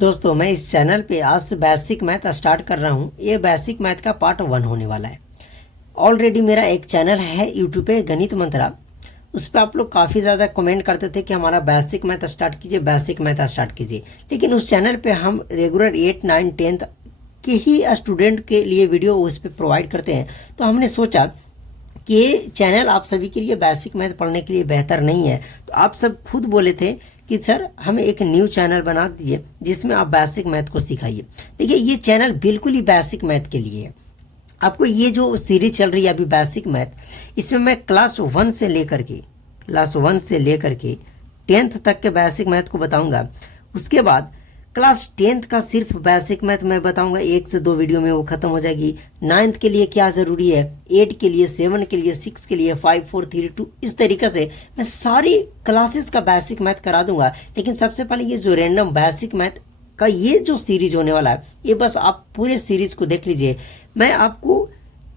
दोस्तों मैं इस चैनल पे आज से बेसिक मैथ स्टार्ट कर रहा हूँ। ये बेसिक मैथ का पार्ट 1 होने वाला है। ऑलरेडी मेरा एक चैनल है यूट्यूब पे गणित मंत्रा, उस पर आप लोग काफ़ी ज़्यादा कमेंट करते थे कि हमारा बेसिक मैथ स्टार्ट कीजिए, बेसिक मैथ स्टार्ट कीजिए। लेकिन उस चैनल पे हम रेगुलर 8, 9, 10 के ही स्टूडेंट के लिए वीडियो उस पर प्रोवाइड करते हैं। तो हमने सोचा कि ये चैनल आप सभी के लिए बेसिक मैथ पढ़ने के लिए बेहतर नहीं है। तो आप सब खुद बोले थे कि सर हमें एक न्यू चैनल बना दीजिए जिसमें आप बेसिक मैथ को सिखाइए। देखिए ये चैनल बिल्कुल ही बेसिक मैथ के लिए है। आपको ये जो सीरीज चल रही है अभी बेसिक मैथ, इसमें मैं क्लास 1 से लेकर के 10th तक के बेसिक मैथ को बताऊंगा। उसके बाद क्लास 10th का सिर्फ बेसिक मैथ मैं बताऊंगा, 1 से 2 वीडियो में वो खत्म हो जाएगी। 9th के लिए क्या ज़रूरी है, 8 के लिए, 7 के लिए, 6 के लिए, 5, 4, 3, 2, इस तरीके से मैं सारी क्लासेस का बेसिक मैथ करा दूंगा। लेकिन सबसे पहले ये जो रैंडम बेसिक मैथ का ये जो सीरीज होने वाला है, ये बस आप पूरे सीरीज को देख लीजिए। मैं आपको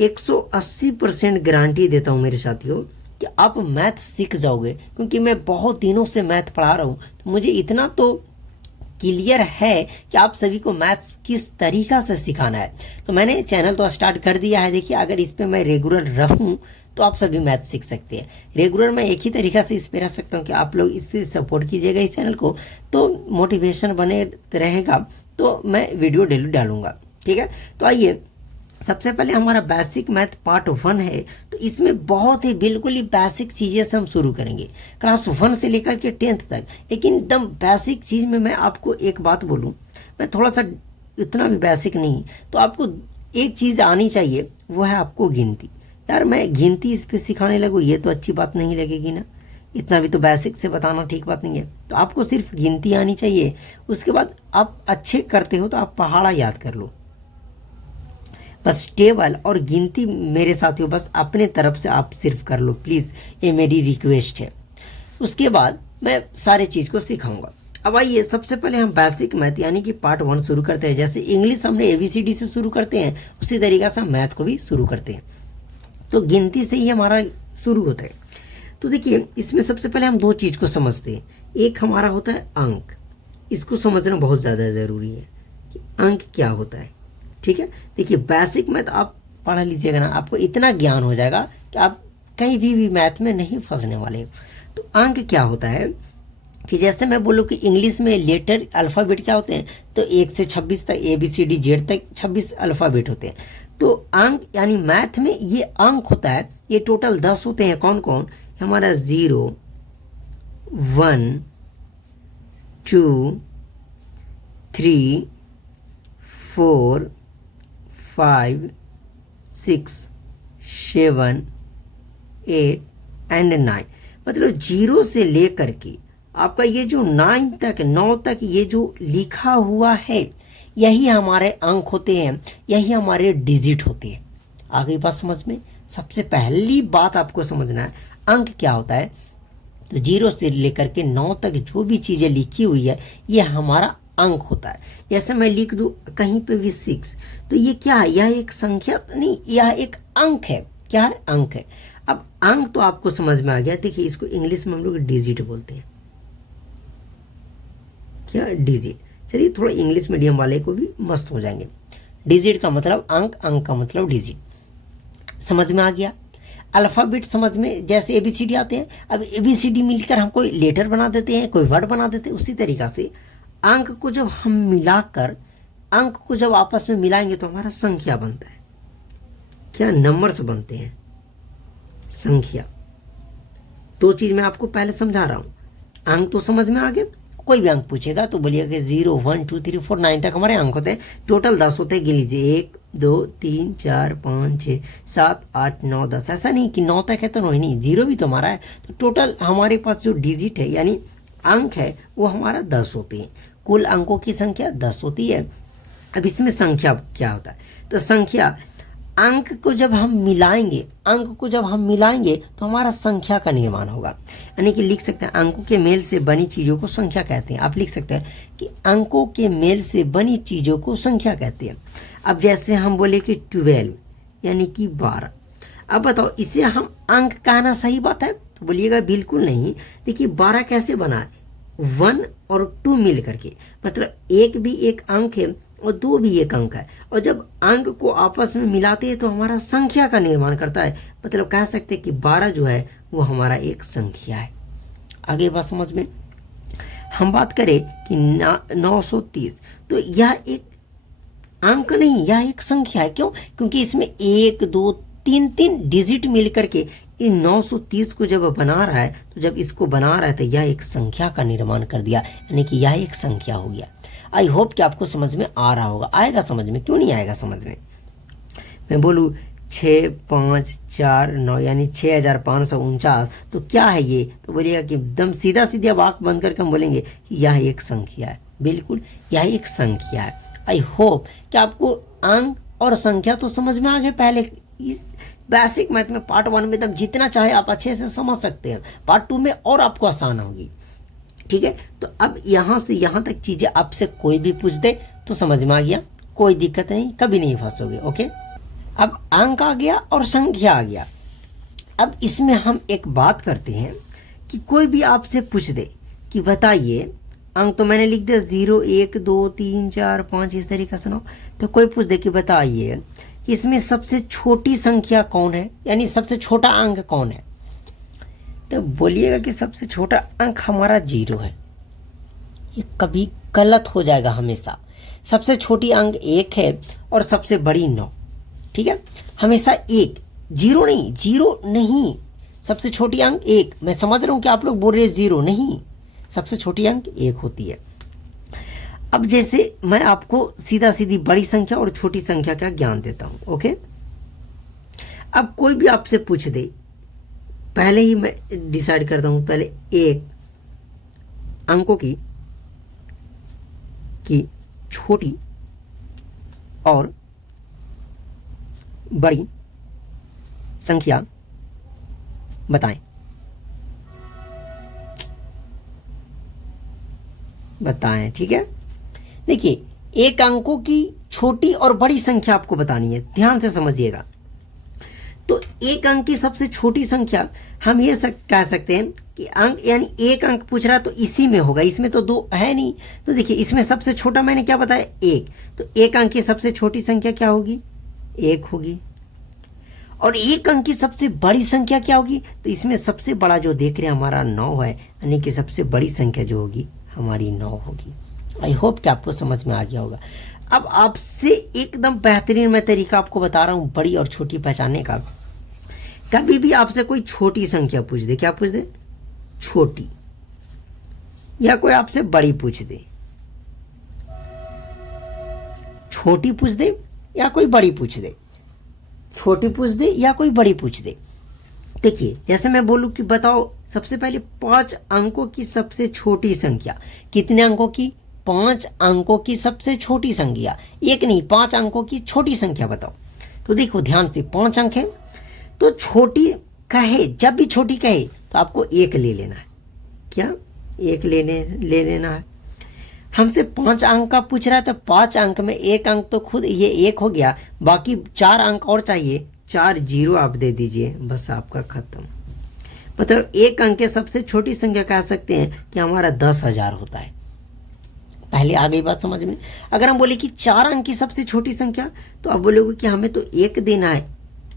180% गारंटी देता हूँ मेरे साथियों कि आप मैथ सीख जाओगे, क्योंकि मैं बहुत दिनों से मैथ पढ़ा रहा हूँ। तो मुझे इतना तो क्लियर है कि आप सभी को मैथ्स किस तरीका से सिखाना है। तो मैंने चैनल तो स्टार्ट कर दिया है। देखिए अगर इस पे मैं रेगुलर रहूं तो आप सभी मैथ सीख सकते हैं। रेगुलर मैं एक ही तरीका से इस पे रह सकता हूं कि आप लोग इससे सपोर्ट कीजिएगा इस चैनल को, तो मोटिवेशन बने रहेगा। तो मैं वीडियो डेली डालूंगा, ठीक है। तो आइए, सबसे पहले हमारा बेसिक मैथ पार्ट 1 है। तो इसमें बहुत ही बिल्कुल ही बेसिक चीज़ें से हम शुरू करेंगे, क्लास 1 से लेकर के 10th तक। लेकिन एकदम बेसिक चीज़ में मैं आपको एक बात बोलूं, मैं थोड़ा सा इतना भी बेसिक नहीं, तो आपको एक चीज़ आनी चाहिए, वो है आपको गिनती। यार मैं गिनती इस पर सिखाने लगूँ ये तो अच्छी बात नहीं लगेगी ना, इतना भी तो बेसिक से बताना ठीक बात नहीं है। तो आपको सिर्फ गिनती आनी चाहिए। उसके बाद आप अच्छे करते हो तो आप पहाड़ा याद कर लो। बस टेबल और गिनती मेरे साथियों बस अपने तरफ से आप सिर्फ कर लो प्लीज़, ये मेरी रिक्वेस्ट है। उसके बाद मैं सारे चीज़ को सिखाऊंगा। अब आइए, सबसे पहले हम बेसिक मैथ यानी कि पार्ट 1 शुरू करते हैं। जैसे इंग्लिश हमने ABCD से शुरू करते हैं, उसी तरीक़ा से हम मैथ को भी शुरू करते हैं। तो गिनती से ही हमारा शुरू होता है। तो देखिए इसमें सबसे पहले हम 2 चीज़ को समझते हैं। एक हमारा होता है अंक, इसको समझना बहुत ज़्यादा ज़रूरी है कि अंक क्या होता है, ठीक है। देखिए बेसिक मैथ आप पढ़ लीजिएगा ना, आपको इतना ज्ञान हो जाएगा कि आप कहीं भी मैथ में नहीं फंसने वाले। तो अंक क्या होता है कि जैसे मैं बोलूँ कि इंग्लिश में लेटर अल्फ़ाबेट क्या होते हैं, तो 1 से 26 तक ABCD Z तक 26 अल्फ़ाबेट होते हैं। तो अंक यानी मैथ में ये अंक होता है, ये टोटल 10 होते हैं। कौन कौन? हमारा 0, 1, 2, 3, 4, 5, 6, 7, 8 एंड 9। मतलब 0 से लेकर के आपका ये जो 9 तक ये जो लिखा हुआ है, यही हमारे अंक होते हैं, यही हमारे डिजिट होते हैं। आ गई बात समझ में? सबसे पहली बात आपको समझना है अंक क्या होता है। तो 0 से लेकर के 9 तक जो भी चीज़ें लिखी हुई है, ये हमारा अंक होता है। जैसे मैं लिख दूं कहीं पे भी 6, तो ये क्या है? यह एक संख्या नहीं, यह एक अंक है। क्या है? अंक है। अब अंक तो आपको समझ में आ गया। देखिए इसको इंग्लिश में हम लोग डिजिट बोलते हैं। क्या? डिजिट। चलिए थोड़ा इंग्लिश मीडियम वाले को भी मस्त हो जाएंगे। डिजिट का मतलब अंक, अंक का मतलब डिजिट। समझ में आ गया? अल्फ़ाबेट समझ में, जैसे ABCD आते हैं, अब ABCD मिलकर हम कोई लेटर बना देते हैं, कोई वर्ड बना देते हैं। उसी तरीक़ा से अंक को जब हम मिलाकर, अंक को जब आपस में मिलाएंगे तो हमारा संख्या बनता है। क्या? नंबर्स बनते हैं, संख्या। 2 चीज़ मैं आपको पहले समझा रहा हूँ। अंक तो समझ में आ गए। कोई भी अंक पूछेगा तो बोलिएगा कि 0, 1, 2, 3, 4, 9 तक हमारे अंक होते हैं। टोटल 10 होते हैं, गिन लीजिए 1, 2, 3, 4, 5, 6, 7, 8, 9, 10। ऐसा नहीं कि 9 तक है तो नहीं, 0 भी तो हमारा है। तो टोटल हमारे पास जो डिजिट है यानी अंक है वो हमारा 10 होते हैं। कुल अंकों की संख्या 10 होती है। अब इसमें संख्या क्या होता है? तो संख्या, अंक को जब हम मिलाएंगे तो हमारा संख्या का निर्माण होगा। यानी कि लिख सकते हैं अंकों के मेल से बनी चीज़ों को संख्या कहते हैं। आप लिख सकते हैं कि अंकों के मेल से बनी चीज़ों को संख्या कहते हैं। अब जैसे हम बोले कि 12 यानी कि 12। अब बताओ इसे हम अंक कहना सही बात है? तो बोलिएगा बिल्कुल नहीं। देखिए 12 कैसे बना है? 1 और 2 मिल करके, मतलब 1 भी एक अंक है और 2 भी एक अंक है, और जब अंक को आपस में मिलाते हैं तो हमारा संख्या का निर्माण करता है। मतलब कह सकते हैं कि 12 जो है वो हमारा एक संख्या है। आगे बात समझ में, हम बात करें कि 930, तो यह एक अंक नहीं, यह एक संख्या है। क्यों? क्योंकि इसमें 1 2 3 डिजिट मिल करके इन 930 को जब बना रहा है, तो जब इसको बना रहा है तो यह एक संख्या का निर्माण कर दिया, यानी कि यह एक संख्या हो गया। आई होप कि आपको समझ में आ रहा होगा। आएगा समझ में, क्यों नहीं आएगा समझ में? मैं बोलूँ 6 5 4 9 यानी 6549, तो क्या है ये? तो बोलिएगा कि एकदम सीधा सीधा अब आँख बंद करके हम बोलेंगे कि यह एक संख्या है। बिल्कुल, यह एक संख्या है। आई होप कि आपको अंक और संख्या तो समझ में आ गए। पहले इस बेसिक मैथ में पार्ट 1 में एकदम जितना चाहे आप अच्छे से समझ सकते हैं, पार्ट 2 में और आपको आसान होगी। ठीक है, तो अब यहाँ से यहाँ तक चीज़ें आपसे कोई भी पूछ दे तो समझ में आ गया, कोई दिक्कत नहीं, कभी नहीं फंसोगे। ओके, अब अंक आ गया और संख्या आ गया। अब इसमें हम एक बात करते हैं कि कोई भी आपसे पूछ दे कि बताइए, अंक तो मैंने लिख दिया 0 1 2 3 4 5 इस तरीके से ना, तो कोई पूछ दे कि बताइए कि इसमें सबसे छोटी संख्या कौन है, यानी सबसे छोटा अंक कौन है, तो बोलिएगा कि सबसे छोटा अंक हमारा 0 है। ये कभी गलत हो जाएगा हमेशा। सबसे छोटी अंक 1 है और सबसे बड़ी 9। ठीक है, हमेशा 1, 0 नहीं, 0 नहीं, सबसे छोटी अंक 1। मैं समझ रहा हूँ कि आप लोग बोल रहे 0 नहीं, सबसे छोटी अंक 1 होती है। अब जैसे मैं आपको सीधा सीधी बड़ी संख्या और छोटी संख्या का ज्ञान देता हूँ। ओके, अब कोई भी आपसे पूछ दे, पहले ही मैं डिसाइड करता हूँ, पहले एक अंकों की छोटी और बड़ी संख्या बताएं। ठीक है, देखिए एक अंकों की छोटी और बड़ी संख्या आपको बतानी है, ध्यान से समझिएगा। तो एक अंक की सबसे छोटी संख्या हम ये कह सकते हैं कि अंक, यानी एक अंक पूछ रहा तो इसी में होगा, इसमें तो 2 है नहीं। तो देखिए इसमें सबसे छोटा मैंने क्या बताया, 1, तो एक अंक की सबसे छोटी संख्या क्या होगी, 1 होगी। और एक अंक की सबसे बड़ी संख्या क्या होगी, तो इसमें सबसे बड़ा जो देख रहे हैं हमारा 9 है, यानी कि सबसे बड़ी संख्या जो होगी हमारी 9 होगी। आई होप कि आपको समझ में आ गया होगा। अब आपसे एकदम बेहतरीन मैं तरीका आपको बता रहा हूँ बड़ी और छोटी पहचानने का। कभी भी आपसे कोई छोटी संख्या पूछ दे, क्या पूछ दे, छोटी, या कोई आपसे बड़ी पूछ दे, छोटी पूछ दे या कोई बड़ी पूछ दे, छोटी पूछ दे या कोई बड़ी पूछ दे। देखिए जैसे मैं बोलूं कि बताओ सबसे पहले 5 अंकों की सबसे छोटी संख्या, कितने अंकों की, 5 अंकों की सबसे छोटी संख्या, एक नहीं 5 अंकों की छोटी संख्या बताओ। तो देखो ध्यान से, 5 अंक है तो छोटी कहे, जब भी छोटी कहे तो आपको 1 ले लेना है। क्या 1 ले लेना है। हमसे 5 अंक का पूछ रहा है तो 5 अंक में 1 अंक तो खुद ये 1 हो गया, बाकी 4 अंक और चाहिए, 4 0 आप दे दीजिए, बस आपका खत्म। मतलब 1 अंक के सबसे छोटी संख्या कह सकते हैं कि हमारा 10,000 होता है। पहले आ गई बात समझ में। अगर हम बोले कि 4 अंक की सबसे छोटी संख्या, तो आप बोलोगे कि हमें तो 1 देना है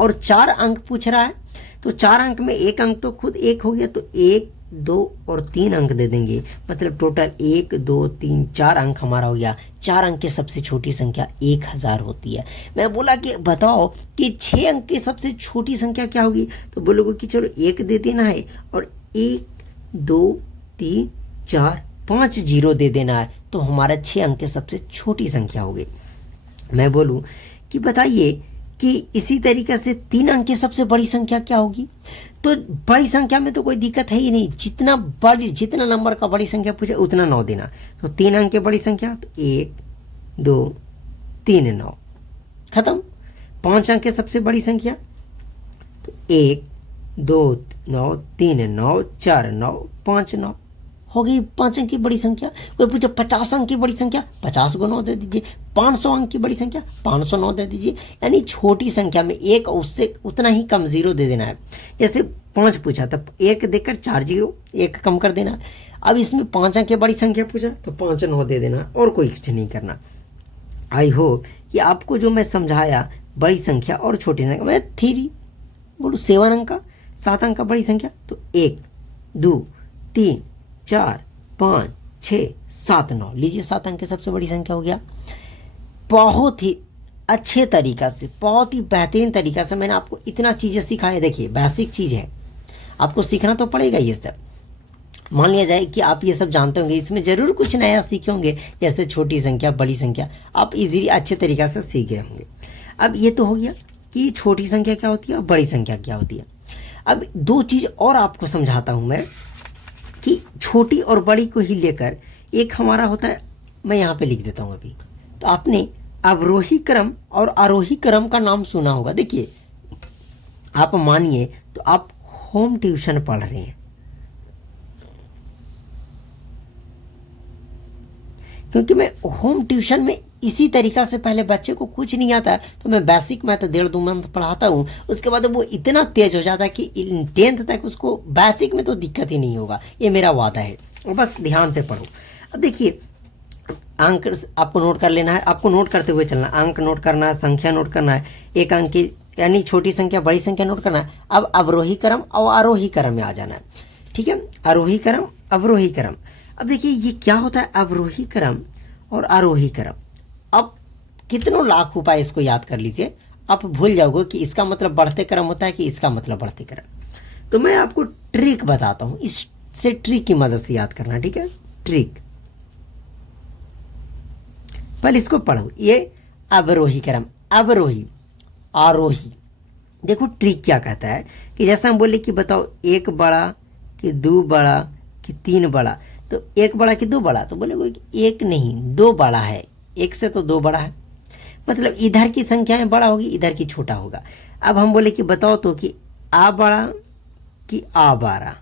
और 4 अंक पूछ रहा है, तो 4 अंक में 1 अंक तो खुद 1 हो गया, तो 1 2 और 3 अंक दे देंगे, मतलब टोटल 1 2 3 4 अंक हमारा हो गया। 4 अंक की सबसे छोटी संख्या 1000 होती है। मैं बोला कि बताओ कि 6 अंक की सबसे छोटी संख्या क्या होगी, तो बोलोगे कि चलो 1 दे देना है और 1 2 3 4 5 0 दे देना है, तो हमारा 6 अंक की सबसे छोटी संख्या हो गई। मैं बोलूँ कि बताइए कि इसी तरीके से 3 अंक की सबसे बड़ी संख्या क्या होगी, तो बड़ी संख्या में तो कोई दिक्कत है ही नहीं, जितना नंबर का बड़ी संख्या पूछे उतना 9 देना। तो 3 अंक की बड़ी संख्या, तो 1 2 3 9 खत्म। 5 अंक की सबसे बड़ी संख्या, तो 1 2 9 3 9 4 9 5 9 हो गई 5 अंक की बड़ी संख्या। कोई पूछे 50 अंक की बड़ी संख्या, 50 को 9 दे दीजिए। 500 अंक की बड़ी संख्या, 509 दे दीजिए। यानी छोटी संख्या में 1 उससे उतना ही कम 0 दे देना है। जैसे 5 पूछा तो 1 देकर 4 0, 1 कम कर देना। अब इसमें 5 अंक के बड़ी संख्या पूछा तो 5 9 दे देना और कोई कुछ नहीं करना। आई होप कि आपको जो मैं समझाया बड़ी संख्या और छोटी संख्या, मैं 3 बोलो 7 अंक का, 7 अंक का बड़ी संख्या तो 1 2 3 4 5 6 7 9, लीजिए 7 अंक की सबसे बड़ी संख्या हो गया। बहुत ही अच्छे तरीका से, बहुत ही बेहतरीन तरीका से मैंने आपको इतना चीज़ें सिखाया। देखिए बेसिक चीज़ है, आपको सीखना तो पड़ेगा ये सब। मान लिया जाए कि आप ये सब जानते होंगे, इसमें ज़रूर कुछ नया सीखे होंगे, जैसे छोटी संख्या बड़ी संख्या आप इजीली अच्छे तरीक़ा से सीख गए होंगे। अब ये तो हो गया कि छोटी संख्या क्या होती है और बड़ी संख्या क्या होती है। अब 2 चीज़ और आपको समझाता हूँ मैं कि छोटी और बड़ी को ही लेकर एक हमारा होता है, मैं यहाँ पे लिख देता हूँ अभी। तो आपने अवरोही क्रम और आरोही क्रम का नाम सुना होगा। देखिए आप मानिए तो आप होम ट्यूशन पढ़ रहे हैं, क्योंकि मैं होम ट्यूशन में इसी तरीका से पहले बच्चे को कुछ नहीं आता तो मैं बेसिक मैथ 1.5-2 मंथ पढ़ाता हूँ, उसके बाद वो इतना तेज हो जाता है कि 10th तक उसको बेसिक में तो दिक्कत ही नहीं होगा। ये मेरा वादा है, बस ध्यान से पढ़ो। अब देखिए अंक आपको नोट कर लेना है, आपको नोट करते हुए चलना, अंक नोट करना है, संख्या नोट करना है, एक अंक की यानी छोटी संख्या बड़ी संख्या नोट करना है। अब अवरोही क्रम और आरोही क्रम में आ जाना है, ठीक है, आरोही क्रम अवरोही क्रम। अब देखिए ये क्या होता है अवरोही क्रम और आरोही क्रम। अब कितनों लाख उपाय इसको याद कर लीजिए, आप भूल जाओगे कि इसका मतलब बढ़ते क्रम होता है कि इसका मतलब बढ़ते क्रम। तो मैं आपको ट्रिक बताता हूँ, इससे ट्रिक की मदद से याद करना, ठीक है। ट्रिक पहले इसको पढ़ो, ये अवरोही क्रम, अवरोही आरोही। देखो ट्रिक क्या कहता है कि जैसा हम बोले कि बताओ 1 बड़ा कि 2 बड़ा कि 3 बड़ा, तो 1 बड़ा कि 2 बड़ा, तो बोले 1 नहीं 2 बड़ा है, 1 से तो 2 बड़ा है, मतलब इधर की संख्याएं बड़ा होगी इधर की छोटा होगा। अब हम बोले कि बताओ तो कि आ बड़ा कि आ बारा,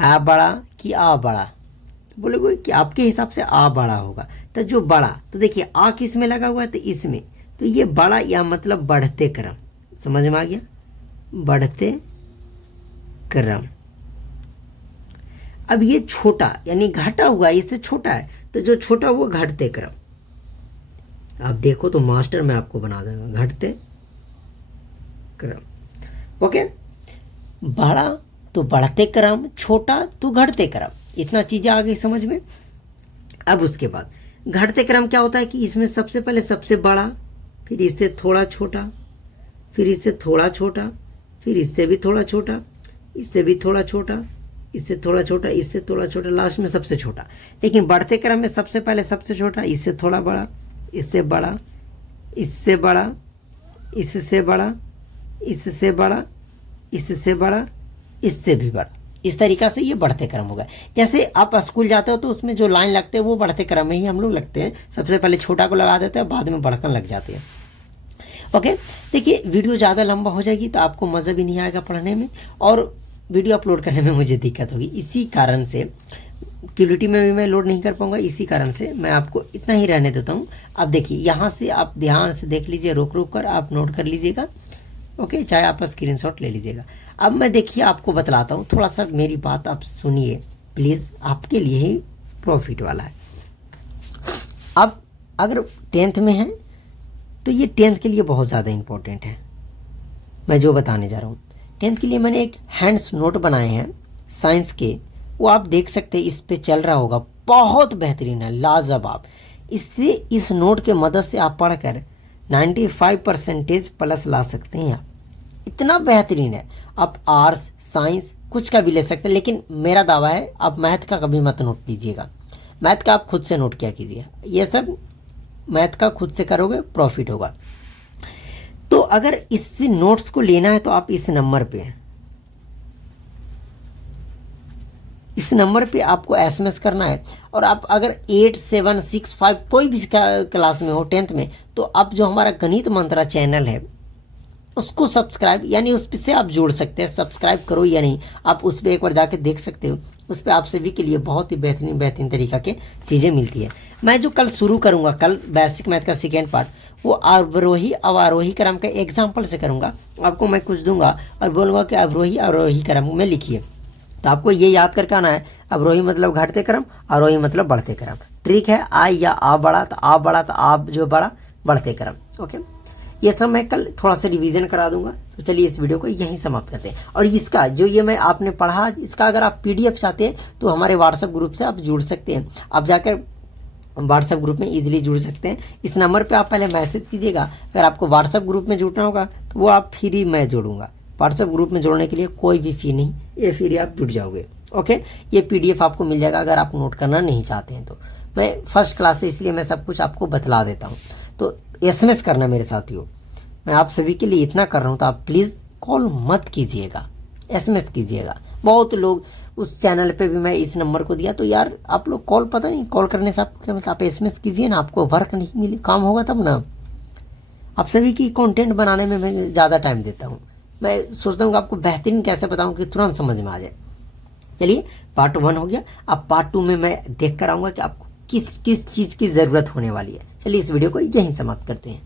आ बड़ा कि आ बड़ा, तो बोले कि आपके हिसाब से आ बड़ा होगा। तो जो बड़ा, तो देखिए आ किस में लगा हुआ है, तो इसमें, तो ये बड़ा या मतलब बढ़ते क्रम, समझ में आ गया, बढ़ते क्रम। अब ये छोटा यानी घटा हुआ, इससे छोटा है, तो जो छोटा वो घटते क्रम। आप देखो तो मास्टर मैं आपको बना दूंगा, घटते क्रम। ओके, बड़ा तो बढ़ते क्रम, छोटा तो घटते क्रम, इतना चीजें आ गई समझ में। अब उसके बाद घटते क्रम क्या होता है कि इसमें सबसे पहले सबसे बड़ा, फिर इससे थोड़ा छोटा, फिर इससे थोड़ा छोटा, फिर इससे भी थोड़ा छोटा, इससे भी थोड़ा छोटा, इससे थोड़ा छोटा, इससे थोड़ा छोटा, लास्ट में सबसे छोटा। लेकिन बढ़ते क्रम में सबसे पहले सबसे छोटा, इससे थोड़ा बड़ा, इससे बड़ा, इससे बड़ा, इससे बड़ा, इससे बड़ा, इससे बड़ा, इससे भी बड़ा। इस तरीका से ये बढ़ते क्रम होगा। जैसे आप स्कूल जाते हो तो उसमें जो लाइन लगते हैं वो बढ़ते क्रम में ही हम लोग लगते हैं, सबसे पहले छोटा को लगा देते हैं, बाद में बढ़कर लग जाते हैं। ओके, देखिए वीडियो ज़्यादा लंबा हो जाएगी तो आपको मज़ा भी नहीं आएगा पढ़ने में, और वीडियो अपलोड करने में मुझे दिक्कत होगी। इसी कारण से क्वालिटी में भी मैं लोड नहीं कर पाऊंगा, इसी कारण से मैं आपको इतना ही रहने देता हूँ। अब देखिए यहाँ से आप ध्यान से देख लीजिए, रोक रोक कर आप नोट कर लीजिएगा, ओके, चाहे आप स्क्रीनशॉट ले लीजिएगा। अब मैं देखिए आपको बतलाता हूँ, थोड़ा सा मेरी बात आप सुनिए प्लीज़, आपके लिए ही प्रॉफिट वाला है। अब अगर 10th में है तो ये 10th के लिए बहुत ज़्यादा इम्पोर्टेंट है मैं जो बताने जा रहा हूँ। 10th के लिए मैंने एक हैंड्स नोट बनाए हैं साइंस के, वो आप देख सकते हैं, इस पे चल रहा होगा, बहुत बेहतरीन है, लाजवाब। इससे इस नोट के मदद से आप पढ़कर 95% प्लस ला सकते हैं आप, इतना बेहतरीन है। आप आर्ट्स साइंस कुछ का भी ले सकते हैं, लेकिन मेरा दावा है आप मैथ का कभी मत नोट कीजिएगा, मैथ का आप खुद से नोट किया कीजिए, ये सब मैथ का खुद से करोगे प्रॉफिट होगा। तो अगर इससे नोट्स को लेना है तो आप इस नंबर पे आपको SMS करना है, और आप अगर 8765 कोई भी क्लास में हो 10th में, तो आप जो हमारा गणित मंत्रा चैनल है उसको सब्सक्राइब, यानी उस पे से आप जोड़ सकते हैं, सब्सक्राइब करो या नहीं आप उस पर एक बार जाके देख सकते हो, उस पर आप सभी के लिए बहुत ही बेहतरीन तरीका के चीज़ें मिलती है। मैं जो कल शुरू करूँगा, कल बेसिक मैथ का सेकेंड पार्ट, वो अवरोही अवरोही क्रम के एग्जाम्पल से करूँगा। आपको मैं कुछ दूंगा और बोलूँगा कि अवरोही अवरोही क्रम में लिखिए, तो आपको ये याद करके आना है, अवरोही मतलब घटते क्रम, आरोही मतलब बढ़ते क्रम। ट्रिक है आ या आ बढ़ा, तो आ बढ़ा तो आप जो बढ़ा बढ़ते क्रम। ओके, ये सब मैं कल थोड़ा सा रिवीजन करा दूंगा। तो चलिए इस वीडियो को यहीं समाप्त करते हैं। और इसका जो ये मैं आपने पढ़ा, इसका अगर आप पीडीएफ चाहते हैं तो हमारे व्हाट्सएप ग्रुप से आप जुड़ सकते हैं। आप जाकर व्हाट्सएप ग्रुप में इजीली जुड़ सकते हैं। इस नंबर पे आप पहले मैसेज कीजिएगा। अगर आपको व्हाट्सएप ग्रुप में जुड़ना होगा तो वो आप फ्री मैं जोड़ूंगा। व्हाट्सएप ग्रुप में जोड़ने के लिए कोई भी फी नहीं, ये फ्री आप जुड़ जाओगे। ओके, ये पीडीएफ आपको मिल जाएगा अगर आप नोट करना नहीं चाहते हैं तो। मैं फर्स्ट क्लास से इसलिए मैं सब कुछ आपको बतला देता हूँ। तो एसएमएस करना मेरे साथियों, मैं आप सभी के लिए इतना कर रहा हूँ, तो आप प्लीज़ कॉल मत कीजिएगा, एसएमएस कीजिएगा। बहुत लोग उस चैनल पे भी मैं इस नंबर को दिया, तो यार आप लोग कॉल, पता नहीं कॉल करने से आपको क्या मतलब, आप एसएमएस कीजिए ना, आपको वर्क नहीं मिले, काम होगा तब ना। आप सभी की कंटेंट बनाने में मैं ज़्यादा टाइम देता हूँ। मैं सोचता हूँ कि आपको बेहतरीन कैसे बताऊँ कि तुरंत समझ में आ जाए। चलिए पार्ट 1 हो गया, अब पार्ट 2 में मैं देख कर आऊँगा कि आपको किस किस चीज़ की ज़रूरत होने वाली है। चलिए इस वीडियो को यहीं समाप्त करते हैं।